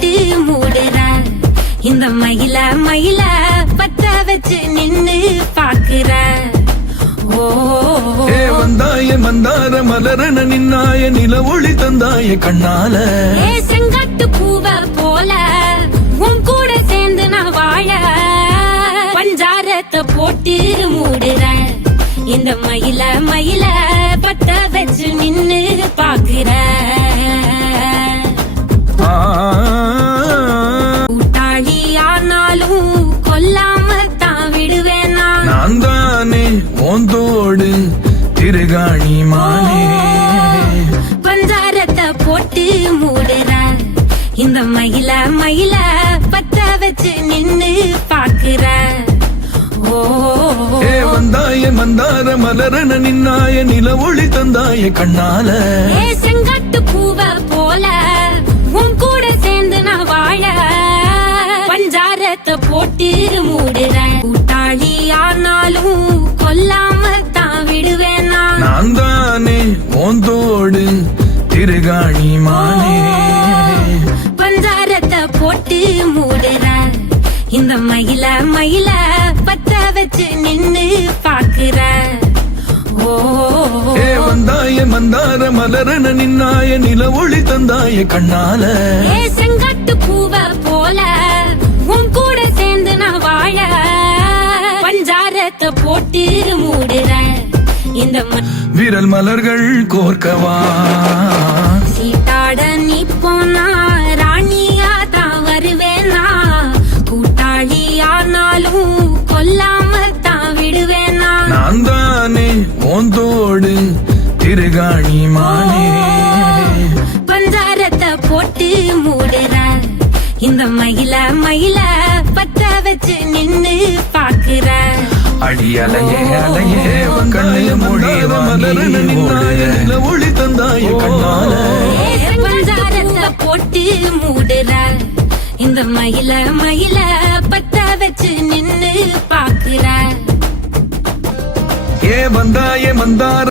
போட்டு மூடுற இந்த மயில மயில பத்த வச்சு நின்னு பாக்குற வந்தாய மந்தார மலரன நின்னாய நில ஒளி தந்தாய கண்ணால செங்காட்டு பூவ போல உன் கூட சேர்ந்து நான் வாழ பஞ்சாரத்தை போட்டு மூடுற இந்த மயில மயில பத்த வச்சு நின்னு பாக்குற கூட்டாளி ஆனாலும் கொல்லாம தான் விடுவேனா நான் தானே ஓந்தோடு திருகாணி மானே பஞ்சாரத்தை போட்டு மூடுற இந்த மயில மயில பத்த வச்சு நின்னு பாக்குற வந்தாய மந்தார மலரன நின்னாய நில ஒளி தந்தாய கண்ணால செங்காட்டு பூவ போல உன் கூட சேர்ந்து நான் வாழ பஞ்சாரத்தை போட்டு மூடுற கூட்டாளி ஆனாலும் கொல்லாம தான் விடுவேனா நான் தானே ஓந்தோடு திருகாணி மானே பஞ்சாரத்தை போட்டு மூடுற இந்த மயில மயில பத்த வச்சு நின்னு பாக்குற வந்தாய மந்தார மலரன நின்னாய நில ஒளி தந்தாய கண்ணால செங்காட்டு பூவ போல உன் கூட சேர்ந்து நான் வாழ பஞ்சாரத்தை போட்டு மூடுற இந்த விரல் மலர்கள் கோர்க்கவா சீட்டாட நீ போனா ராணியா தான் வருவேனா கூட்டாளி ஆனாலும் கொல்லாம தான் விடுவேனா நான் தானே ஓந்தோடு திருகாணி மானே பஞ்சாரத்தை போட்டு மூடுற இந்த மயில மயில பத்த வச்சு நின்னு பாக்குற அடி அலையே அலையே கண்ணைய மொழி மலரன நின்னாய நில ஒளி தந்தாய கண்ணால பஞ்சாரத்தை போட்டு மூடுற இந்த மயில மயில பத்த வச்சு நின்னு பாக்குற வந்தாய மந்தார